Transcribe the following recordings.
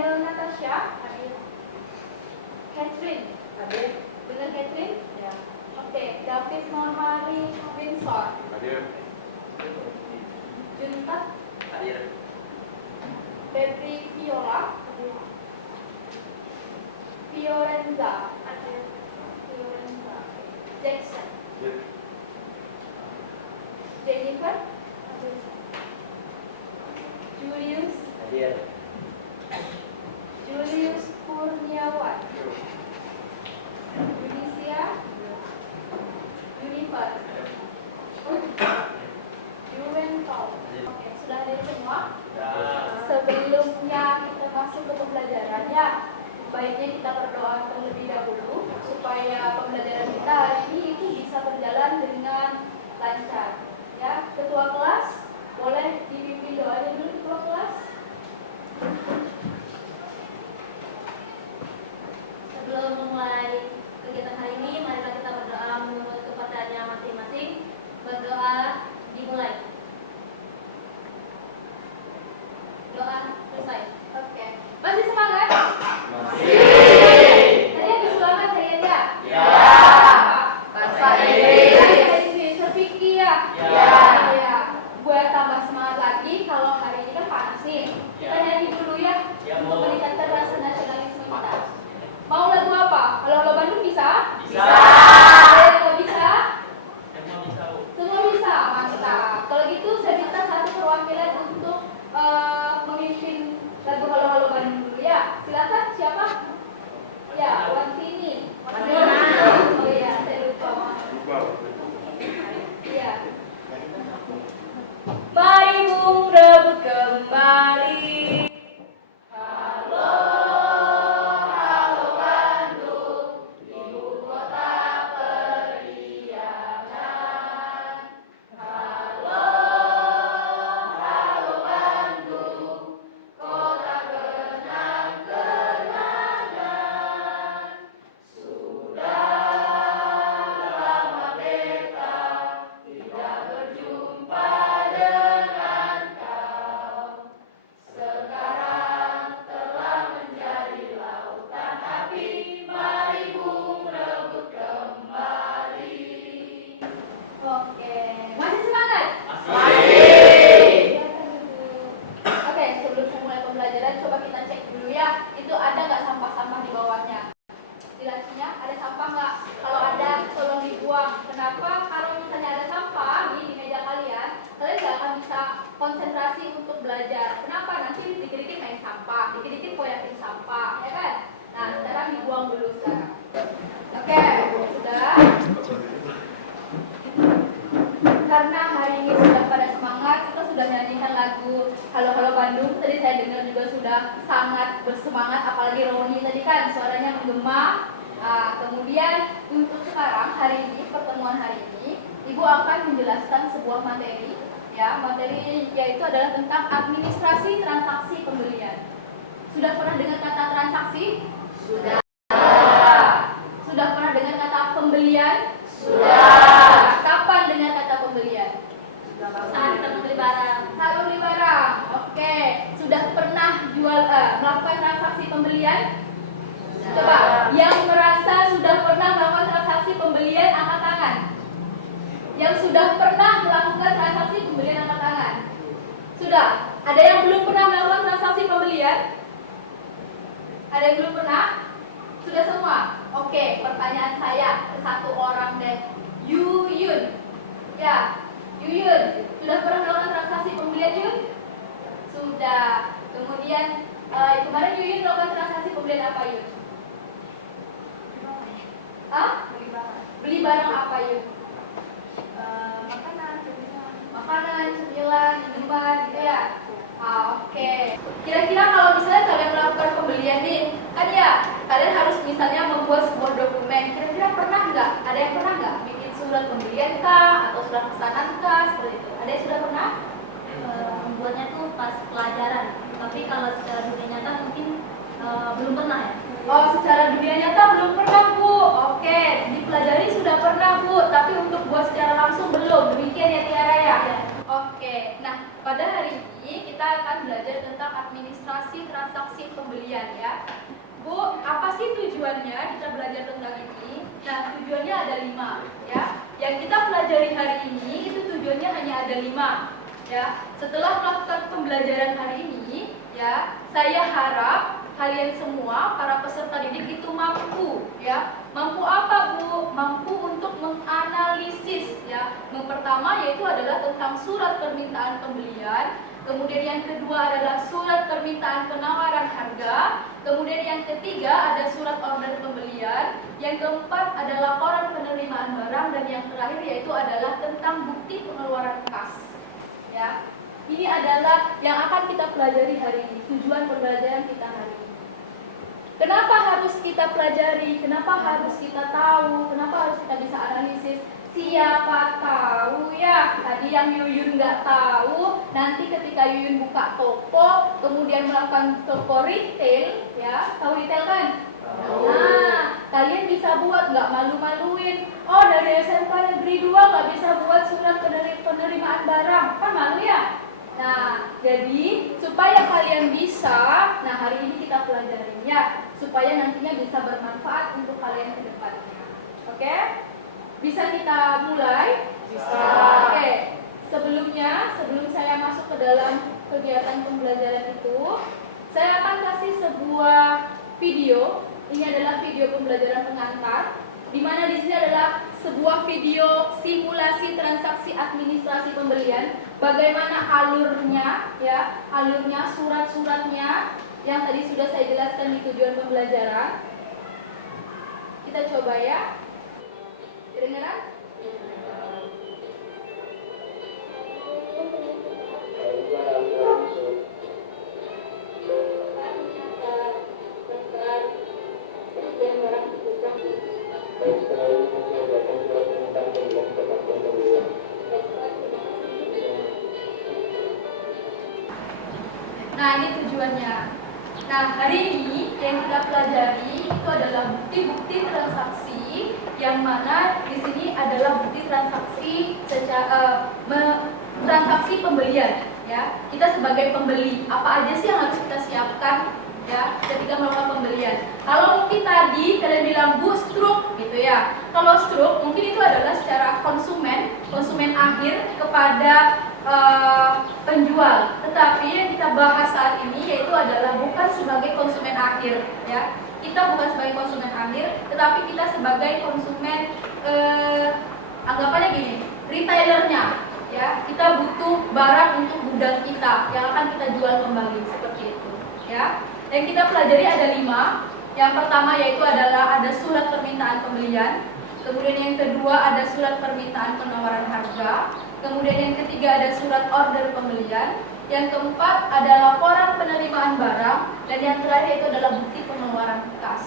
Angel Natasha. Hadir. Catherine. Hadir. Benar Catherine? Ya. Oke. David Mahari Winsor. Hadir. Junta. Hadir. Febri Viola. Fiorenza. Hadir. Fiorenza. Jackson. Hadir. Jennifer. Julius. Hadir. Julius Kurniawan. Yunisia. Junifer. Juventus. Oke, sudah ada semua? Sebelumnya kita masuk ke pembelajaran ya, baiknya kita berdoa terlebih dahulu supaya pembelajaran kita hari ini itu bisa berjalan dengan lancar. Ya, ketua kelas boleh dipimpin doanya dulu ketua kelas. Sebelum memulai kegiatan hari ini, marilah kita berdoa menurut kepercayaannya masing-masing. Berdoa dimulai. Doa selesai. Oke. Masih semangat? Masih. Tadi habis semangat saya ya? Ya. Bahasa Inggris. Fikih ya? Ya. Ya. Buat tambah semangat lagi, kalau hari ini kan panas nih. Kita nyanyi dulu ya. Ya, Untuk mau. meningkatkan rasa nasionalisme kita. Mau lagu apa? Halo Bandung bisa? Bisa. Ada yang nggak bisa? Semua bisa. Semua bisa, mantap. Kalau gitu saya minta satu perwakilan untuk memimpin lagu Halo Bandung dulu ya. Silakan siapa? Ya, Wantini. Oh iya, saya lupa. Iya. Mari Bung rebut kembali. Oke, masih semangat? Masih. Oke, sebelum saya mulai pembelajaran, coba kita cek dulu ya. Itu ada nggak sampah-sampah di bawahnya? Di lacinya ada sampah nggak? Kalau ada, tolong dibuang. Kenapa? Kalau misalnya ada sampah nih di meja kalian nggak akan bisa konsentrasi untuk belajar. Kenapa? Nanti dikit-dikit main sampah, dikit-dikit koyakin sampah, ya kan? Nah, sekarang dibuang dulu sekarang. Oke, sudah. Karena hari ini sudah pada semangat, kita sudah nyanyikan lagu Halo Halo Bandung. Tadi saya dengar juga sudah sangat bersemangat, apalagi Roni tadi kan suaranya menggema. Kemudian untuk sekarang hari ini, pertemuan hari ini, Ibu akan menjelaskan sebuah materi. Ya, materi yaitu adalah tentang administrasi transaksi pembelian. Sudah pernah dengar kata transaksi? Sudah. Sudah pernah dengar kata pembelian? Sudah. Kapan dengar kata pembelian? Saat kita membeli barang. Saat membeli barang. Oke. Sudah pernah melakukan transaksi pembelian? Sudah. Coba. Yang merasa sudah pernah melakukan transaksi pembelian angkat tangan. Yang sudah pernah melakukan transaksi pembelian angkat tangan. Sudah. Ada yang belum pernah melakukan transaksi pembelian? Ada yang belum pernah? Sudah semua? Oke, pertanyaan saya ke satu orang deh. Yuyun. Ya, Yuyun. Sudah pernah melakukan transaksi pembelian, Yun? Sudah. Kemudian kemarin Yuyun melakukan transaksi pembelian apa, Yun? Hah? Beli barang apa, Yun? Makanan, cemilan, minuman, gitu ya? Oke. Kira-kira kalau misalnya kalian melakukan pembelian nih, kan ya, kalian harus misalnya membuat sebuah dokumen. Kira-kira pernah nggak? Ada yang pernah nggak bikin surat pembelian kah? Atau surat pesanan kah? Seperti itu. Ada yang sudah pernah? Membuatnya tuh pas pelajaran. Tapi kalau secara dunia nyata mungkin belum pernah ya. Oh, secara dunia nyata belum pernah, Bu. Oke, dipelajari sudah pernah, Bu. Tapi untuk buat secara langsung belum. Demikian ya, Tiara ya? Oke. Nah, Pada hari ini kita akan belajar tentang administrasi transaksi pembelian ya. Bu, apa sih tujuannya kita belajar tentang ini? Nah, tujuannya ada 5 ya. Yang kita pelajari hari ini itu tujuannya hanya ada 5 ya. Setelah melakukan pembelajaran hari ini ya, saya harap kalian semua para peserta didik itu mampu ya. Mampu apa, Bu? Mampu untuk menganalisis ya. Yang pertama yaitu adalah tentang surat permintaan pembelian. Kemudian yang kedua adalah surat permintaan penawaran harga. Kemudian yang ketiga ada surat order pembelian. Yang keempat ada laporan penerimaan barang, dan yang terakhir yaitu adalah tentang bukti pengeluaran kas. Ya. Ini adalah yang akan kita pelajari hari ini, tujuan pembelajaran kita hari ini. Kenapa harus kita pelajari? Kenapa harus kita tahu? Kenapa harus kita bisa analisis? Siapa tahu ya, tadi yang Yuyun nggak tahu, nanti ketika Yuyun buka toko, kemudian melakukan toko retail, ya, tahu retail kan? Nah, kalian bisa buat, nggak malu-maluin. Oh, dari SMK Negeri 2 nggak bisa buat surat penerimaan barang, kan malu ya? Nah, jadi supaya kalian bisa, nah hari ini kita pelajarin ya, supaya nantinya bisa bermanfaat untuk kalian ke depannya. Oke? Bisa kita mulai? Bisa. Oke. Sebelum saya masuk ke dalam kegiatan pembelajaran itu, saya akan kasih sebuah video. Ini adalah video pembelajaran pengantar, di mana di sini adalah sebuah video simulasi transaksi administrasi pembelian. Bagaimana alurnya, ya, alurnya, surat-suratnya yang tadi sudah saya jelaskan di tujuan pembelajaran. Kita coba ya. Kedengaran? Nah, ini tujuannya. Nah, hari ini yang kita pelajari itu adalah bukti-bukti transaksi, yang mana di sini adalah bukti transaksi transaksi pembelian. Ya, kita sebagai pembeli, apa aja sih yang harus kita siapkan ya ketika melakukan pembelian? Kalau mungkin tadi kalian bilang, Bu, struk gitu ya. Kalau struk mungkin itu adalah secara konsumen akhir kepada penjual. Tetapi yang kita bahas saat ini yaitu adalah bukan sebagai konsumen akhir ya. Kita bukan sebagai konsumen akhir, tetapi kita sebagai konsumen anggapannya gini, retailernya ya. Kita butuh barang untuk gudang kita yang akan kita jual kembali, seperti itu ya. Yang kita pelajari ada 5. Yang pertama yaitu adalah ada surat permintaan pembelian. Kemudian yang kedua ada surat permintaan penawaran harga. Kemudian yang ketiga ada surat order pembelian. Yang keempat ada laporan penerimaan barang. Dan yang terakhir itu adalah bukti pengeluaran kas.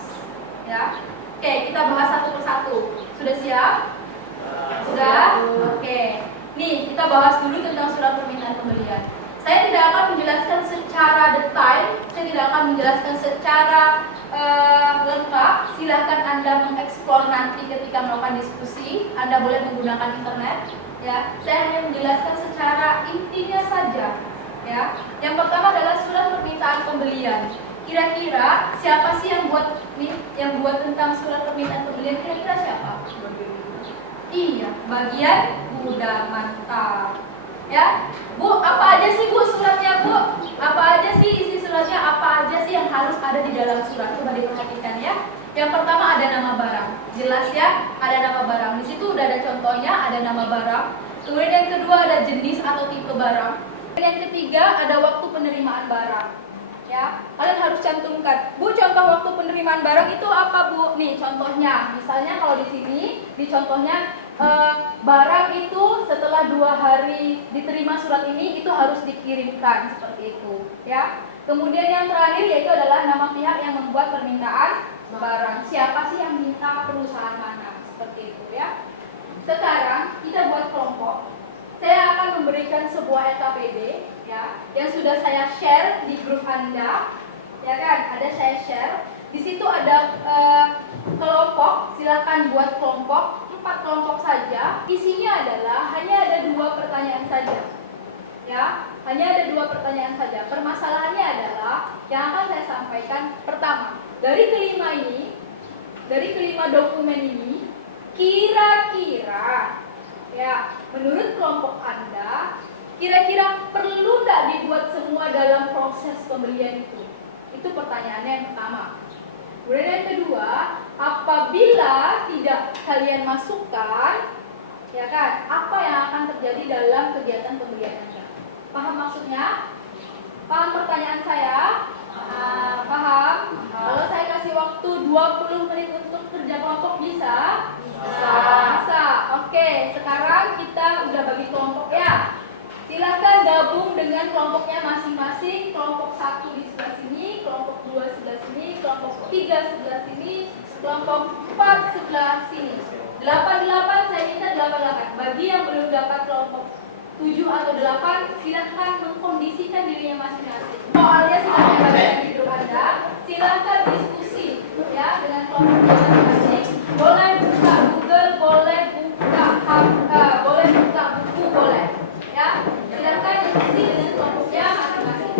Ya, oke, kita bahas satu persatu. Sudah siap? Sudah? Oke. Nih, kita bahas dulu tentang surat permintaan pembelian. Saya tidak akan menjelaskan secara detail, saya tidak akan menjelaskan secara lengkap. Silahkan Anda mengeksplor nanti ketika melakukan diskusi. Anda boleh menggunakan internet. Ya, saya hanya menjelaskan secara intinya saja. Ya, yang pertama adalah surat permintaan pembelian. Kira-kira siapa sih yang buat tentang surat permintaan pembelian? Kira-kira siapa? Iya, bagian gudang, mantap. Ya, Bu, apa aja sih Bu suratnya, Bu? Apa aja sih isi suratnya? Apa aja sih yang harus ada di dalam surat? Coba diperhatikan ya. Yang pertama ada nama barang, jelas ya, ada nama barang. Di situ udah ada contohnya, ada nama barang. Kemudian yang kedua ada jenis atau tipe barang. Dan yang ketiga ada waktu penerimaan barang. Ya, kalian harus cantumkan. Bu, contoh waktu penerimaan barang itu apa, Bu? Nih contohnya, misalnya kalau di sini, di contohnya barang itu setelah 2 hari diterima surat ini itu harus dikirimkan, seperti itu. Ya. Kemudian yang terakhir yaitu adalah nama pihak yang membuat permintaan barang. Siapa sih yang minta, perusahaan mana, seperti itu ya. Sekarang kita buat kelompok. Saya akan memberikan sebuah LKPD ya, yang sudah saya share di grup Anda. Ya kan, ada saya share. Di situ ada kelompok, silakan buat kelompok, 4 kelompok saja. Isinya adalah hanya ada 2 pertanyaan saja. Ya, hanya ada 2 pertanyaan saja. Permasalahannya adalah yang akan saya sampaikan pertama, dari kelima dokumen ini, kira-kira ya, menurut kelompok Anda, kira-kira perlu nggak dibuat semua dalam proses pembelian itu? Itu pertanyaannya yang pertama. Kemudian yang kedua, apabila tidak kalian masukkan, ya kan, apa yang akan terjadi dalam kegiatan pembelian Anda? Paham maksudnya? Paham pertanyaan saya? Paham? Kalau saya kasih waktu 20 menit untuk kerja kelompok bisa? Bisa. Oke, sekarang kita udah bagi kelompok ya. Silakan gabung dengan kelompoknya masing-masing. Kelompok 1 di sebelah sini, kelompok 2 sebelah sini, kelompok 3 sebelah sini, kelompok 4 sebelah sini. 88 saya minta 88. Bagi yang belum dapat kelompok 7 atau 8, silahkan mengkondisikan dirinya masing-masing. Soalnya silahkan bagian hidup Anda, silahkan diskusi ya dengan kelompok masing-masing. Boleh buka Google, boleh buka buku, boleh. Ya, silahkan diskusi dengan kelompoknya masing-masing.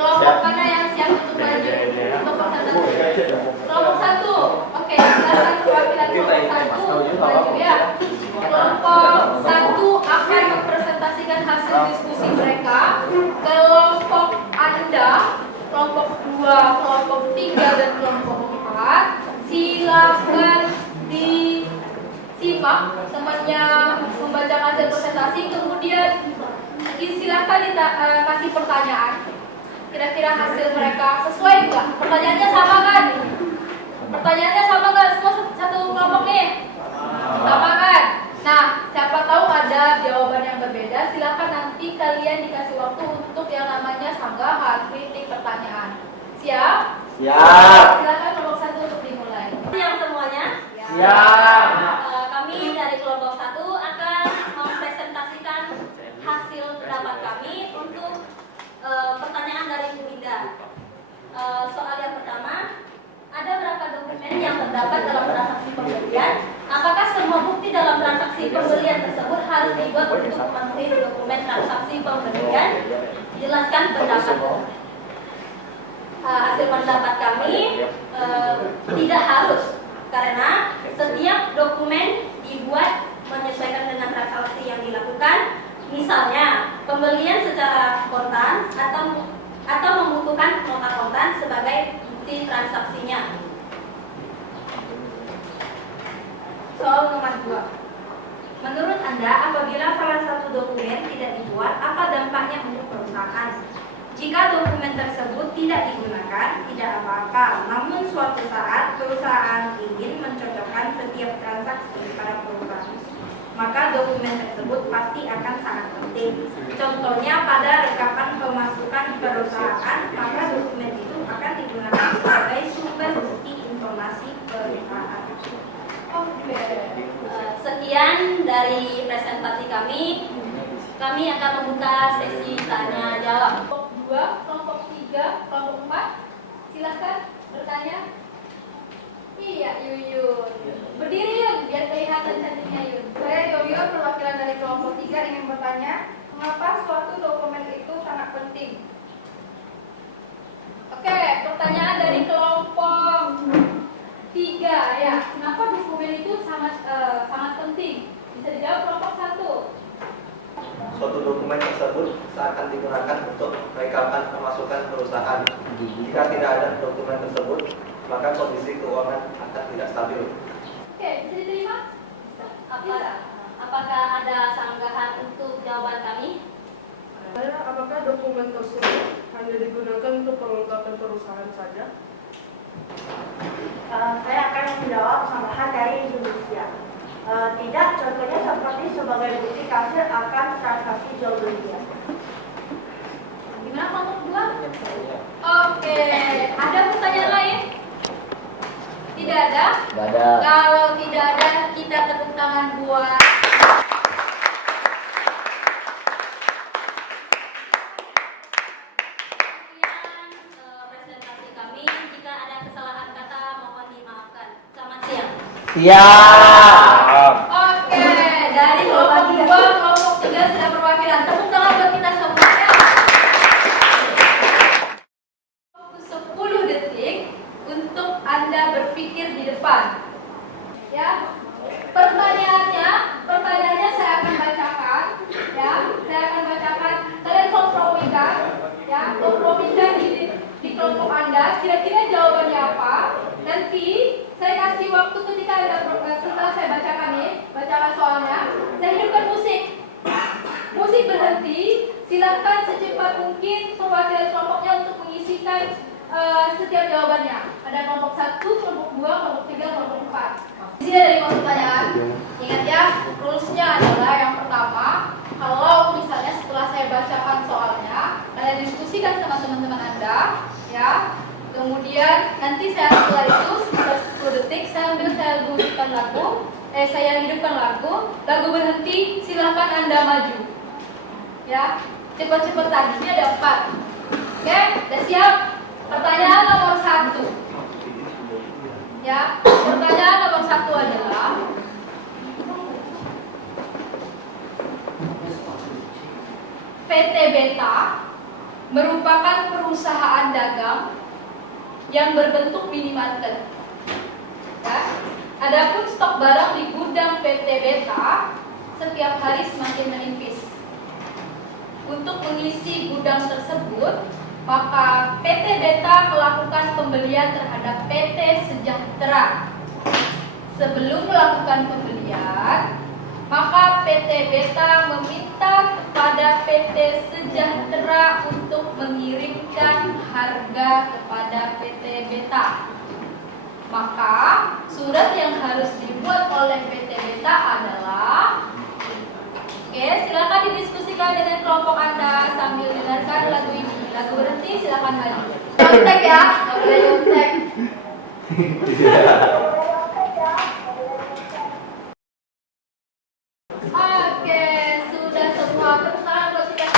Kelompok mana yang siap untuk maju? Untuk presentasi. Kelompok 1. Oke, silakan perwakilan kelompok 1 maju ya. Kelompok 1 akan mempresentasikan hasil diskusi mereka. Kelompok Anda, kelompok 2, kelompok 3 dan kelompok 4, silakan disimak temannya membacakan hasil presentasi, kemudian silakan kasih pertanyaan. Kira-kira hasil mereka sesuai nggak? Pertanyaannya sama kan? Pertanyaannya sama nggak semua satu kelompok nih? Sama kan? Nah, siapa tahu ada jawaban yang berbeda. Silakan nanti kalian dikasih waktu untuk yang namanya sanggahan, kritik, pertanyaan. Siap? Siap. Silakan kelompok 1 untuk dimulai. Yang semuanya, Siap. kami dari kelompok 1 akan mempresentasikan hasil pendapat kami untuk pertanyaan dari Bu Linda. Soal yang pertama, ada berapa dokumen yang terdapat dalam transaksi pembelian? Apakah semua bukti dalam transaksi pembelian tersebut harus dibuat untuk memenuhi dokumen transaksi pembelian? Jelaskan pendapat. Hasil pendapat kami tidak harus, karena setiap dokumen dibuat menyesuaikan dengan transaksi yang dilakukan. Misalnya, pembelian secara kontan atau membutuhkan nota kontan sebagai bukti transaksinya. Soal nomor 2. Menurut Anda, apabila salah satu dokumen tidak dibuat, apa dampaknya untuk perusahaan? Jika dokumen tersebut tidak digunakan, tidak apa-apa. Namun suatu saat perusahaan ingin mencocokkan setiap transaksi pada perusahaan, maka dokumen tersebut pasti akan sangat penting. Contohnya pada rekapan pemasukan perusahaan, maka dokumen itu akan digunakan sebagai sumber bukti informasi perusahaan. Oke. Sekian dari presentasi kami. Kami akan membuka sesi tanya jawab. Kelompok 2, kelompok 3, kelompok 4, silahkan bertanya. Iya, Yuyun. Berdiri Yun, biar kelihatan cantiknya Yun. Saya Yoyo, perwakilan dari kelompok 3 ingin bertanya, mengapa suatu dokumen itu sangat penting? Oke, pertanyaan dari kelompok 3 ya. Kenapa dokumen itu sangat penting? Bisa dijawab kelompok 1. Suatu dokumen tersebut akan digunakan untuk rekapan pemasukan perusahaan. Jika tidak ada dokumen tersebut, maka kondisi keuangan akan tidak stabil. Oke, bisa diterima? Apakah ada sanggahan untuk jawaban kami? Apakah dokumen tersebut hanya digunakan untuk pengungkapan perusahaan saja? Saya akan menjawab tambahan dari Indonesia. Tidak, contohnya seperti sebagai bukti kasir akan transaksi jual beli. Gimana kelompok 2? Oke, ada pertanyaan lain? Tidak ada? Tidak ada. Kalau tidak ada, kita tepuk tangan buat kesalahan kata mohon dimaafkan. Selamat siang. Siap. Oke, dari kelompok 2, kelompok 3 sudah perwakilan. Tepuk tangan buat kita semuanya. 10 detik untuk Anda berpikir di depan. Ya. Pertanyaannya saya akan bacakan, ya. Saya akan bacakan. Kalian kompromikan, ya. Kompromikan di kelompok Anda. Kira-kira jawabannya apa? Nanti saya kasih waktu ketika setelah saya bacakan soalnya, saya hidupkan musik. Musik berhenti. Silakan secepat mungkin perwakilan kelompoknya untuk mengisikan setiap jawabannya. Ada kelompok 1, kelompok 2, kelompok 3, kelompok 4. Di sini dari pertanyaan. Ingat ya, rulesnya adalah yang pertama, kalau misalnya setelah saya bacakan soalnya, kalian diskusikan sama teman-teman Anda, ya. Kemudian nanti setelah itu sekitar 10 detik saya hidupkan lagu berhenti, silakan Anda maju. Ya, cepat-cepatan. Ini ada 4. Oke, udah siap? Pertanyaan nomor 1. Ya, pertanyaan nomor 1 adalah PT Beta merupakan perusahaan dagang yang berbentuk minimarket. Ya. Adapun stok barang di gudang PT Beta setiap hari semakin menipis. Untuk mengisi gudang tersebut, maka PT Beta melakukan pembelian terhadap PT Sejahtera. Sebelum melakukan pembelian, maka PT Beta meminta kepada PT Sejahtera untuk mengirimkan harga kepada PT Beta. Maka surat yang harus dibuat oleh PT Beta adalah, oke, silakan didiskusikan dengan kelompok Anda sambil dengarkan lagu ini. Lagu berhenti, silakan maju. Nyontek ya, nggak boleh nyontek. Oke, sudah semua. Tepuk tangan buat kita.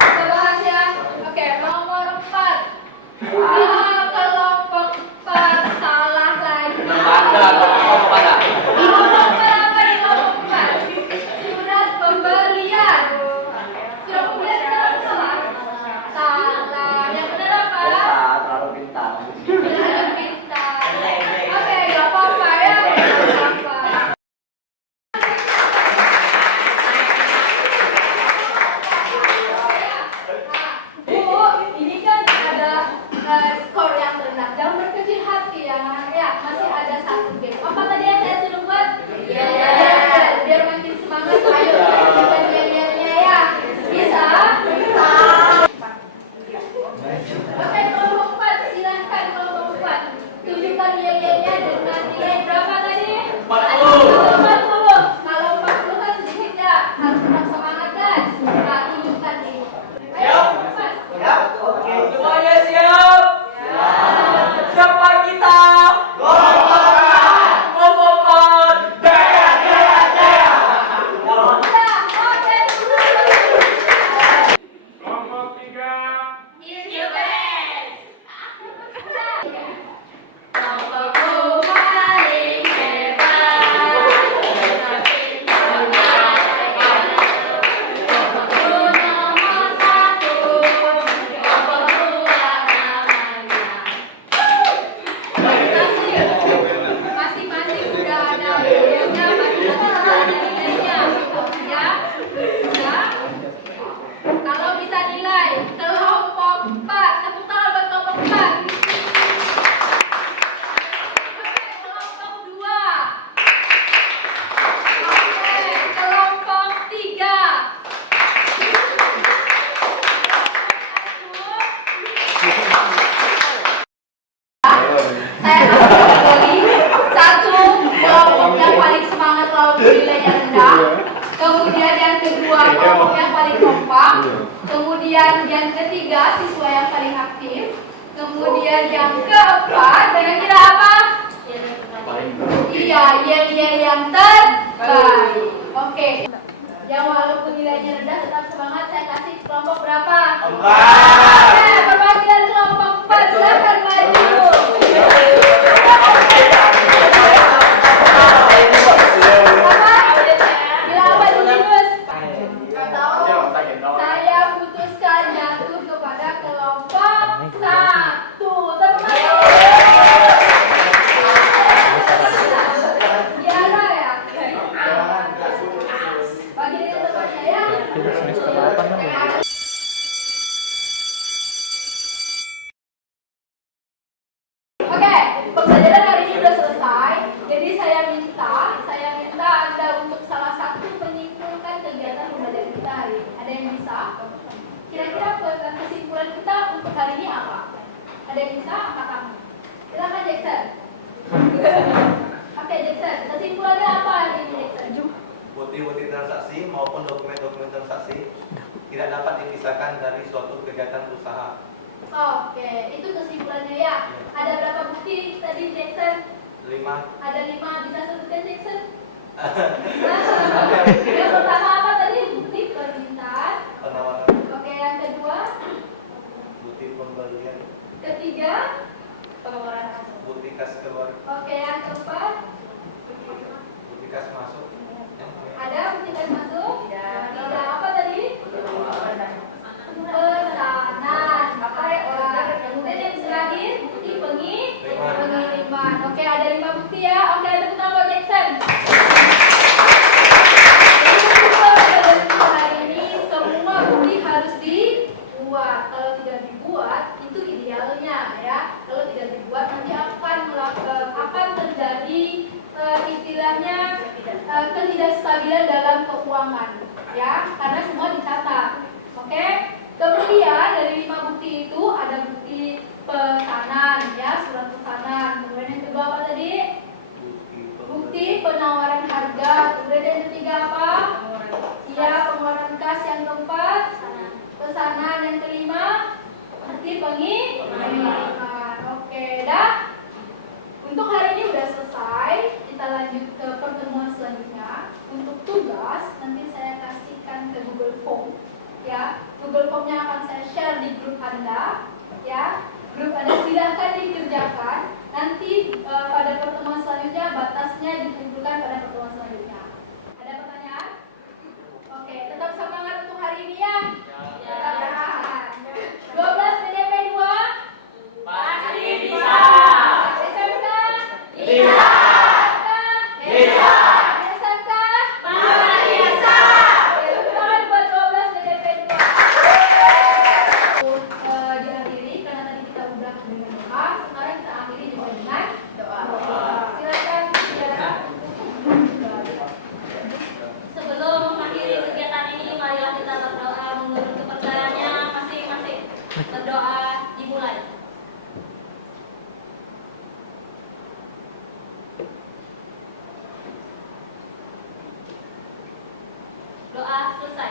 Kita bahas ya. Oke, nomor 4. Kelompok 4 salah lagi. Kelompok 4 apa di kelompok 4? Surat pembelian. Surat pembelian kenapa salah? Salah. Yang benar apa? Terlalu pintar. Terlalu pintar. Oke, gak apa-apa ya. Gak apa-apa. Bu, ini kan ada skor yang rendah. Jangan berkecil hati ya, ya. Masih ada 1 game. Apa tadi yang saya suruh buat? Iya. Biar makin semangat. Ayo kita lanjutkan game-nya ya. Bisa? Bisa. Oke, kelompok 4. Silahkan kelompok 4. Tunjukkan nilai-nilainya dengan nilai berapa tadi? 40. Kalau 40 kan sedikit ya. Harus tetap semangat kan? Nah, tunjukkan nih. Ayo, kelompok 4. Oke. Semuanya siap? Siapa kita? Kelompok 4. Kelompok 3. Masing-masing udah ada nilainya, masing-masing udah ada nilainya. Ya. Ya. Kalau bisa nilai kelompok 4, tepuk tangan buat kelompok 4. Oke, kelompok 2. Oke, kelompok 3. Saya kasih satu kelompok yang paling semangat kelompok nilainya rendah, kemudian yang kedua kelompok yang paling kompak, kemudian yang ketiga siswa yang paling aktif, kemudian yang keempat kira-kira apa? Iya, yel-yel yang terbaik. Oke, yang walaupun nilainya rendah tetap semangat. Saya kasih kelompok berapa? Oke, pembelajaran hari ini sudah selesai. Jadi saya minta Anda untuk salah satu menyimpulkan kegiatan pembelajaran kita hari ini. Ada yang bisa? Kira-kira kesimpulan kita untuk hari ini apa? Ada yang bisa? Angkat tangan. Silakan Jackson. Oke Jackson, kesimpulannya apa hari ini Jackson? Bukti-bukti transaksi maupun dokumen-dokumen transaksi tidak dapat dipisahkan dari suatu kegiatan usaha. Oke, itu kesimpulannya ya. Ada berapa bukti tadi Jackson? 5. Ada 5, bisa sebutkan Jackson? Yang pertama apa tadi? Bukti permintaan. Penawaran, Oke, yang kedua, bukti pembelian, ketiga, Pengeluaran bukti kas keluar, oke, yang keempat, bukti kas masuk. ada bukti kas masuk. Tiga apa tadi? Pesanan. Kemudian yang terakhir bukti pengiriman. Oke, ada 5 bukti ya. Oke, ada tepuk tangan buat Jackson. Jadi untuk hari ini semua bukti harus dibuat. Kalau tidak dibuat itu idealnya ya. Kalau tidak dibuat nanti akan terjadi istilahnya ketidakstabilan dalam keuangan ya, karena semua dicatat. Oke. Kemudian dari 5 bukti itu ada bukti pesanan ya, surat pesanan. Kemudian yang kedua apa tadi? Bukti penawaran harga. Kemudian yang ketiga apa? Iya, pengeluaran kas. Yang keempat pesanan. Yang kelima bukti pengiriman. Oke, dah. Untuk hari ini udah selesai. Kita lanjut ke pertemuan selanjutnya. Untuk tugas nanti saya kasihkan ke Google Form. Ya, Google Form-nya akan saya share di grup Anda. Ya, grup Anda silahkan dikerjakan. Nanti pada pertemuan selanjutnya batasnya dikumpulkan pada pertemuan selanjutnya. Ada pertanyaan? Oke, tetap semangat untuk hari ini ya. Tetap semangat. 12 PDP 2 Pasti bisa. SMK Bisa. Bisa. SMK Pasti bisa. Tepuk tangan buat 12 PDP 2. Diakhiri karena tadi kita udah dengan doa. Sekarang kita akhiri juga dengan doa. Silakan. Sebelum mengakhiri kegiatan ini, marilah kita berdoa menurut kepercayaannya masing-masing. Berdoa dimulai. Doa selesai.